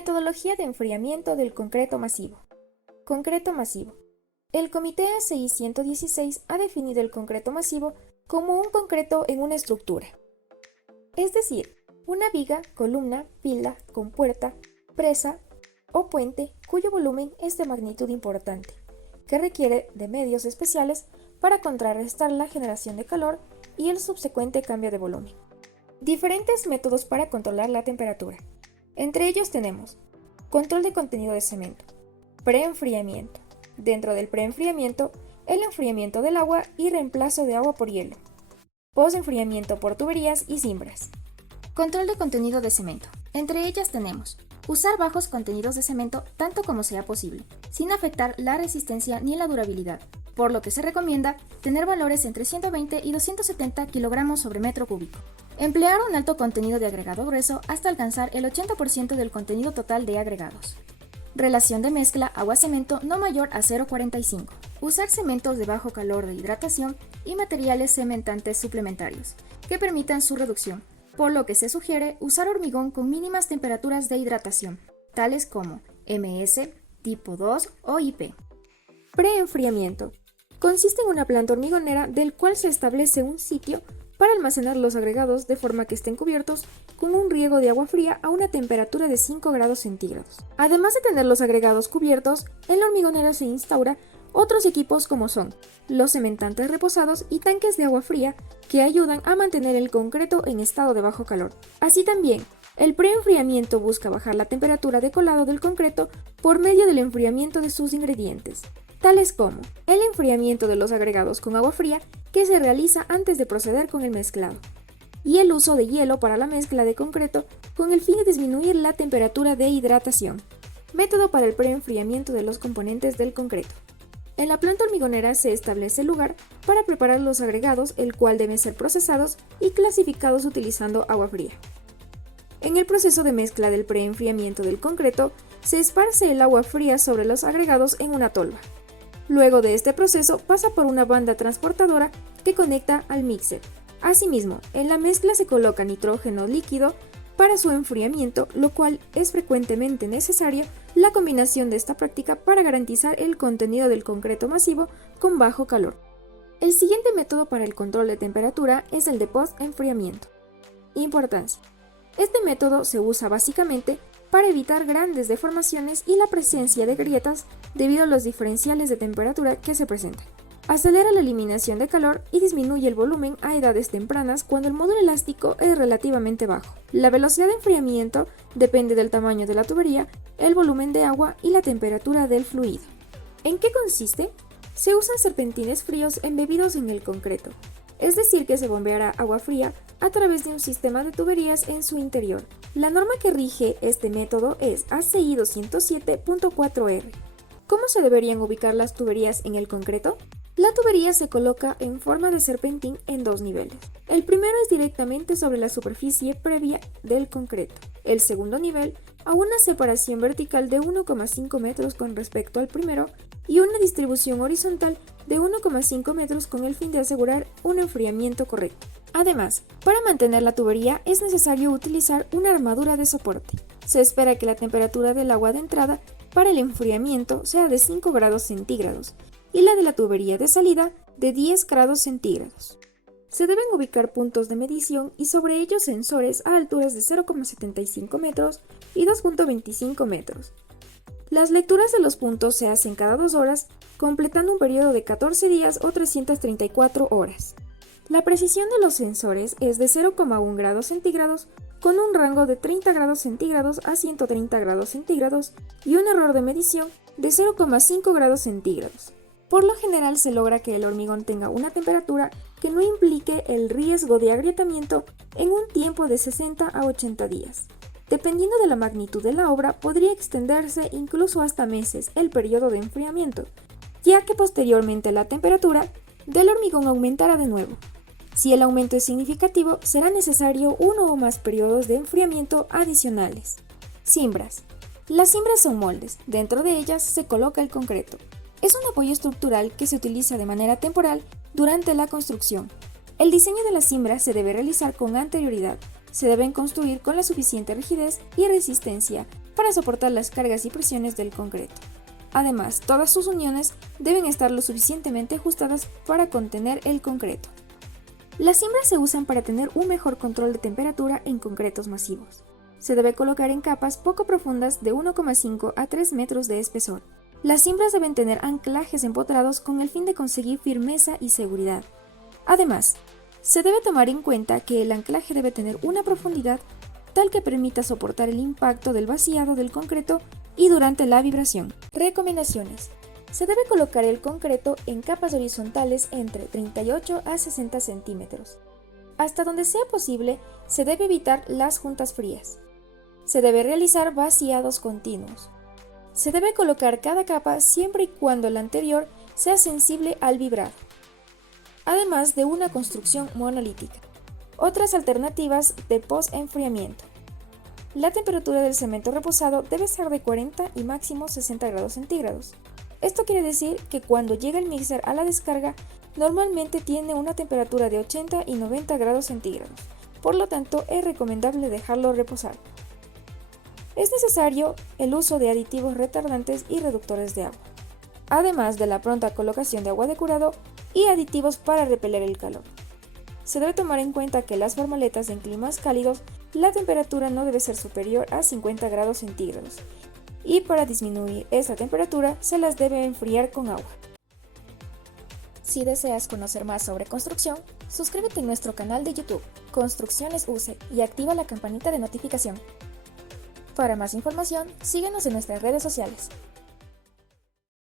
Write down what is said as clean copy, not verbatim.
Metodología de enfriamiento del concreto masivo. Concreto masivo. El Comité SI 116 ha definido el concreto masivo como un concreto en una estructura, es decir, una viga, columna, pila, compuerta, presa o puente cuyo volumen es de magnitud importante, que requiere de medios especiales para contrarrestar la generación de calor y el subsecuente cambio de volumen. Diferentes métodos para controlar la temperatura. Entre ellos tenemos control de contenido de cemento, preenfriamiento. Dentro del preenfriamiento, el enfriamiento del agua y reemplazo de agua por hielo. Postenfriamiento por tuberías y cimbras. Control de contenido de cemento. Entre ellas tenemos usar bajos contenidos de cemento tanto como sea posible, sin afectar la resistencia ni la durabilidad, por lo que se recomienda tener valores entre 120 y 270 kilogramos sobre metro cúbico. Emplear un alto contenido de agregado grueso hasta alcanzar el 80% del contenido total de agregados. Relación de mezcla agua-cemento no mayor a 0,45. Usar cementos de bajo calor de hidratación y materiales cementantes suplementarios que permitan su reducción, por lo que se sugiere usar hormigón con mínimas temperaturas de hidratación, tales como MS, tipo 2 o IP. Preenfriamiento. Consiste en una planta hormigonera del cual se establece un sitio para almacenar los agregados de forma que estén cubiertos con un riego de agua fría a una temperatura de 5 grados centígrados. Además de tener los agregados cubiertos, en la hormigonera se instaura otros equipos como son los cementantes reposados y tanques de agua fría que ayudan a mantener el concreto en estado de bajo calor. Así también, el preenfriamiento busca bajar la temperatura de colado del concreto por medio del enfriamiento de sus ingredientes, tales como el enfriamiento de los agregados con agua fría que se realiza antes de proceder con el mezclado, y el uso de hielo para la mezcla de concreto con el fin de disminuir la temperatura de hidratación. Método para el preenfriamiento de los componentes del concreto. En la planta hormigonera se establece el lugar para preparar los agregados, el cual deben ser procesados y clasificados utilizando agua fría. En el proceso de mezcla del preenfriamiento del concreto, se esparce el agua fría sobre los agregados en una tolva. Luego de este proceso pasa por una banda transportadora que conecta al mixer. Asimismo, en la mezcla se coloca nitrógeno líquido para su enfriamiento, lo cual es frecuentemente necesario la combinación de esta práctica para garantizar el contenido del concreto masivo con bajo calor. El siguiente método para el control de temperatura es el de post-enfriamiento. Importancia. Este método se usa básicamente para evitar grandes deformaciones y la presencia de grietas debido a los diferenciales de temperatura que se presentan. Acelera la eliminación de calor y disminuye el volumen a edades tempranas cuando el módulo elástico es relativamente bajo. La velocidad de enfriamiento depende del tamaño de la tubería, el volumen de agua y la temperatura del fluido. ¿En qué consiste? Se usan serpentines fríos embebidos en el concreto, es decir que se bombeará agua fría a través de un sistema de tuberías en su interior. La norma que rige este método es ACI 207.4R. ¿Cómo se deberían ubicar las tuberías en el concreto? La tubería se coloca en forma de serpentín en dos niveles. El primero es directamente sobre la superficie previa del concreto. El segundo nivel a una separación vertical de 1,5 metros con respecto al primero y una distribución horizontal de 1,5 metros con el fin de asegurar un enfriamiento correcto. Además, para mantener la tubería es necesario utilizar una armadura de soporte. Se espera que la temperatura del agua de entrada para el enfriamiento sea de 5 grados centígrados y la de la tubería de salida de 10 grados centígrados. Se deben ubicar puntos de medición y sobre ellos sensores a alturas de 0,75 metros y 2,25 metros. Las lecturas de los puntos se hacen cada 2 horas, completando un periodo de 14 días o 334 horas. La precisión de los sensores es de 0,1 grados centígrados con un rango de 30 grados centígrados a 130 grados centígrados y un error de medición de 0,5 grados centígrados. Por lo general se logra que el hormigón tenga una temperatura que no implique el riesgo de agrietamiento en un tiempo de 60 a 80 días. Dependiendo de la magnitud de la obra, podría extenderse incluso hasta meses el periodo de enfriamiento, ya que posteriormente la temperatura del hormigón aumentará de nuevo. Si el aumento es significativo, será necesario uno o más periodos de enfriamiento adicionales. Cimbras. Las cimbras son moldes, dentro de ellas se coloca el concreto. Es un apoyo estructural que se utiliza de manera temporal durante la construcción. El diseño de las cimbras se debe realizar con anterioridad. Se deben construir con la suficiente rigidez y resistencia para soportar las cargas y presiones del concreto. Además, todas sus uniones deben estar lo suficientemente ajustadas para contener el concreto. Las cimbras se usan para tener un mejor control de temperatura en concretos masivos. Se debe colocar en capas poco profundas de 1,5 a 3 metros de espesor. Las cimbras deben tener anclajes empotrados con el fin de conseguir firmeza y seguridad. Además, se debe tomar en cuenta que el anclaje debe tener una profundidad tal que permita soportar el impacto del vaciado del concreto y durante la vibración. Recomendaciones. Se debe colocar el concreto en capas horizontales entre 38 a 60 centímetros. Hasta donde sea posible, se debe evitar las juntas frías. Se debe realizar vaciados continuos. Se debe colocar cada capa siempre y cuando la anterior sea sensible al vibrado, además de una construcción monolítica. Otras alternativas de post-enfriamiento. La temperatura del cemento reposado debe ser de 40 y máximo 60 grados centígrados. Esto quiere decir que cuando llega el mixer a la descarga, normalmente tiene una temperatura de 80 y 90 grados centígrados, por lo tanto es recomendable dejarlo reposar. Es necesario el uso de aditivos retardantes y reductores de agua, además de la pronta colocación de agua de curado y aditivos para repeler el calor. Se debe tomar en cuenta que las formaletas en climas cálidos la temperatura no debe ser superior a 50 grados centígrados y para disminuir esa temperatura se las debe enfriar con agua. Si deseas conocer más sobre construcción, suscríbete a nuestro canal de YouTube, Construcciones UCE, y activa la campanita de notificación. Para más información, síguenos en nuestras redes sociales.